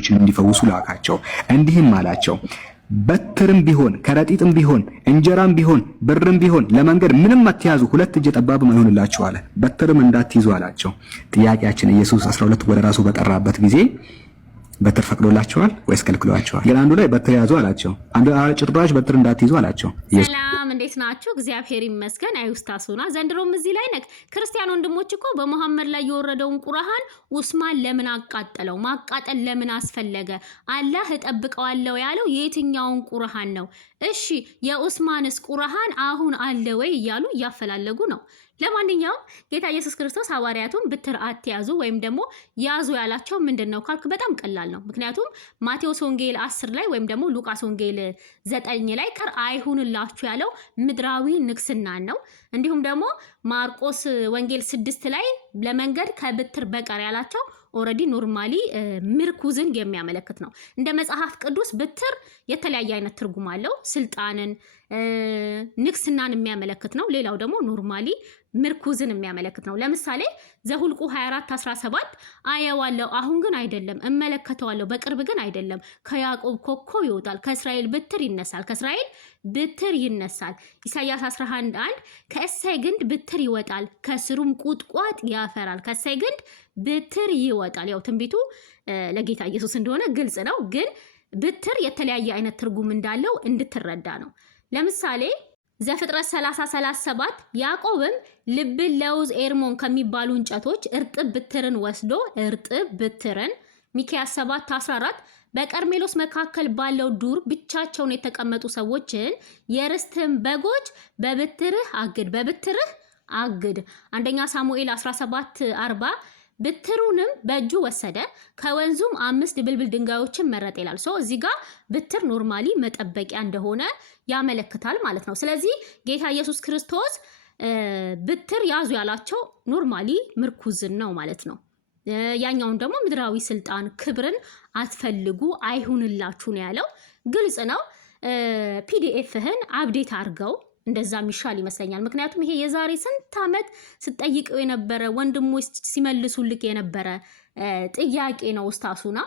በሽተኞችን እንዲፈውሱ ላካቸው። እንዲህም አላቸው፣ በትርም ቢሆን ከረጢትም ቢሆን እንጀራም ቢሆን ብርም ቢሆን ለመንገድ ምንም አትያዙ፣ ሁለት እጀ ጠባብም አይሆንላችሁ አለ። በትርም እንዳትይዙ አላቸው። ጥያቄያችን ኢየሱስ 12 ወደ ራሱ በጠራበት ጊዜ በትር ፈቅዶላቸዋል ወይስ ከልክሏቸዋል? ግን አንዱ ላይ በትር ያዙ አላቸው፣ አንዱ ጭራሽ በትር እንዳትይዙ አላቸው። ሰላም እንዴት ናችሁ? እግዚአብሔር ይመስገን። አዩስታሱና ዘንድሮም እዚህ ላይ ነክ ክርስቲያን ወንድሞች እኮ በመሐመድ ላይ የወረደውን ቁርአን ኡስማን ለምን አቃጠለው? ማቃጠል ለምን አስፈለገ? አላህ እጠብቀዋለሁ ያለው የትኛውን ቁርአን ነው? እሺ የኡስማንስ ቁርአን አሁን አለ ወይ እያሉ እያፈላለጉ ነው። ለማንኛውም ጌታ ኢየሱስ ክርስቶስ ሐዋርያቱን ብትር አትያዙ ወይም ደግሞ ያዙ ያላቸው ምንድነው ካልክ በጣም ቀላል ነው። ምክንያቱም ማቴዎስ ወንጌል 10 ላይ ወይም ደግሞ ሉቃስ ወንጌል 9 ላይ ከር አይሁንላችሁ ያለው ምድራዊ ንግስናን ነው። እንዲሁም ደግሞ ማርቆስ ወንጌል 6 ላይ ለመንገድ ከብትር በቀር ያላቸው ኦሬዲ ኖርማሊ ምርኩዝን የሚያመለክት ነው። እንደ መጽሐፍ ቅዱስ ብትር የተለያየ አይነት ትርጉም አለው። ስልጣንን ንግስናን የሚያመለክት ነው። ሌላው ደግሞ ኖርማሊ ምርኩዝን የሚያመለክት ነው። ለምሳሌ ዘሁልቁ 24:17 አየዋለሁ አሁን ግን አይደለም፣ እመለከተዋለሁ በቅርብ ግን አይደለም፣ ከያዕቆብ ኮከብ ይወጣል፣ ከእስራኤል ብትር ይነሳል፣ ከእስራኤል ብትር ይነሳል። ኢሳይያስ 11:1 ከእሴይ ግንድ ብትር ይወጣል፣ ከስሩም ቁጥቋጥ ያፈራል፣ ከእሴይ ግንድ ብትር ይወጣል። ያው ትንቢቱ ለጌታ ኢየሱስ እንደሆነ ግልጽ ነው። ግን ብትር የተለያየ አይነት ትርጉም እንዳለው እንድትረዳ ነው። ለምሳሌ ዘፍጥረት 30:37 ያዕቆብም ልብን፣ ለውዝ፣ ኤርሞን ከሚባሉ እንጨቶች እርጥብ ብትርን ወስዶ እርጥብ ብትርን ሚክያስ 7:14 በቀርሜሎስ መካከል ባለው ዱር ብቻቸውን የተቀመጡ ሰዎችን የርስትህን በጎች በብትርህ አግድ፣ በብትርህ አግድ። አንደኛ ሳሙኤል 17:40 ብትሩንም በእጁ ወሰደ፣ ከወንዙም 5 ድብልብል ድንጋዮችን መረጠ ይላል። እዚህ ጋር ብትር ኖርማሊ መጠበቂያ እንደሆነ ያመለክታል ማለት ነው። ስለዚህ ጌታ ኢየሱስ ክርስቶስ ብትር ያዙ ያላቸው ኖርማሊ ምርኩዝን ነው ማለት ነው። ያኛውን ደግሞ ምድራዊ ስልጣን ክብርን አትፈልጉ አይሁንላችሁ ነው ያለው። ግልጽ ነው። ፒዲኤፍህን አፕዴት አድርገው እንደዛ ሚሻል ይመስለኛል። ምክንያቱም ይሄ የዛሬ ስንት ዓመት ስጠይቀው የነበረ ወንድሞች ሲመልሱልክ የነበረ ጥያቄ ነው ኡስታሱና